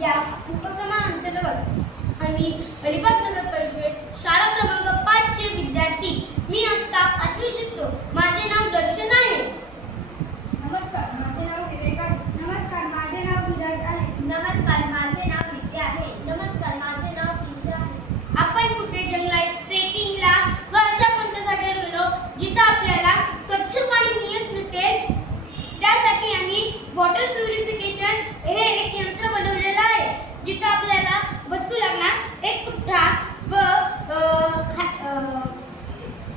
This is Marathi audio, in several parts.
या उपक्रमाअंतर्गत आम्ही अलिबाग नगर परिषद शाळा क्रमांक 5 चे विद्यार्थी मी आता 5वी शिकतो. माझे नाव दर्शन आहे. नमस्कार, माझे नाव विवेक आहे. नमस्कार, माझे नाव विराज आहे. नमस्कार, माझे नाव विद्या आहे. नमस्कार, माझे नाव प्रिशा आहे. आपण कुठे जंगलात ट्रेकिंगला व अशा कोणत्या जागेवर गेलो जिथं आपल्याला स्वच्छ पाणी मिळत नसेल. त्यासाठी आम्ही वॉटर प्युरिफिकेशन हे एक यंत्र बनवलेलं आहे, जिथं आपल्याला वस्तू लागणार एक पुठ्ठा व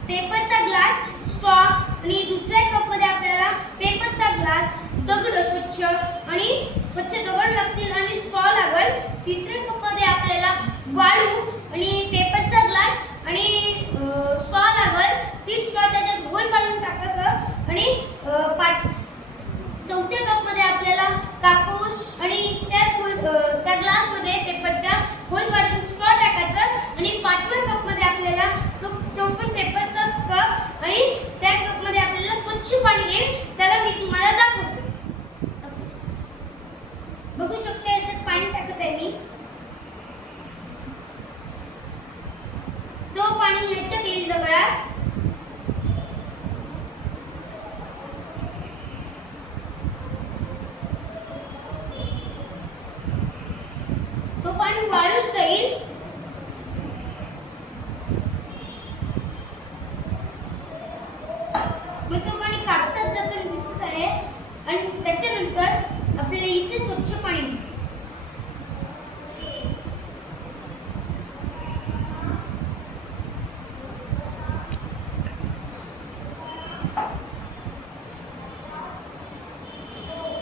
पेपरचा ग्लास, स्ट्रॉ आणि दुसऱ्या कपमध्ये आपल्याला पेपरचा ग्लास, दगड स्वच्छ दगड लागतील आणि स्ट्रॉ लागल. तिसऱ्या कपमध्ये आपल्याला वाळू आणि पेपरचा ग्लास आणि स्ट्रॉ लागल. ती स्ट्रॉ त्याच्यात होल पाडून टाकायचं आणि चौथ्या कपमध्ये आपल्याला कापूस आणि त्या ग्लासमध्ये पेपरच्या होल पाडून स्ट्रॉ टाकायचं आणि पाचव्या कपमध्ये आपल्याला तो पण पेपरचाच कप आणि त्या कपमध्ये आपल्याला स्वच्छ पाणी येईल. त्याला मी तुम्हाला दाखवतो. बघू शकता, याच्यात पाणी टाकत आहे मी. तो पाणी ह्याच्यात येईल दगडात. तो पाणी वाळून जाईल. मग तो पाणी कापसात जाताना दिसत आहे आणि त्याच्यानंतर आपल्याला इथे स्वच्छ पाणी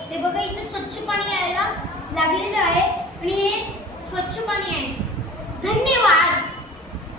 ते बघा, इथे स्वच्छ पाणी यायला लागलेलं आहे.